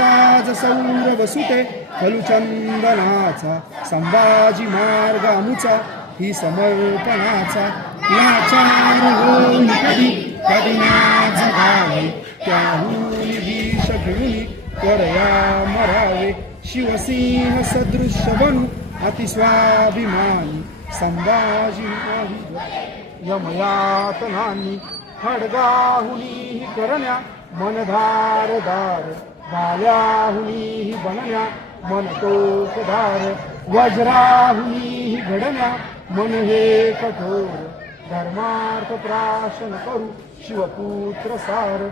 ताज सौरभ सुटे खलुचंदनाचा संभाजी मार्ग अमुचा ही समर्पणाचा लाचार होई कधी कधी ना जगावे त्याहून भीष घेऊन करया मरावे शिवसिंह सदृश बनू अतिस्वाभिमानी संभाजी यमयातनांनी खडगाहुनी करण्या मनधारदार भाल्याहुनी बनण्या मन टोकधार वज्राहुनी घडण्या मन हे कठोर. धर्मार्थ प्राशन करू शिवपुत्र सार.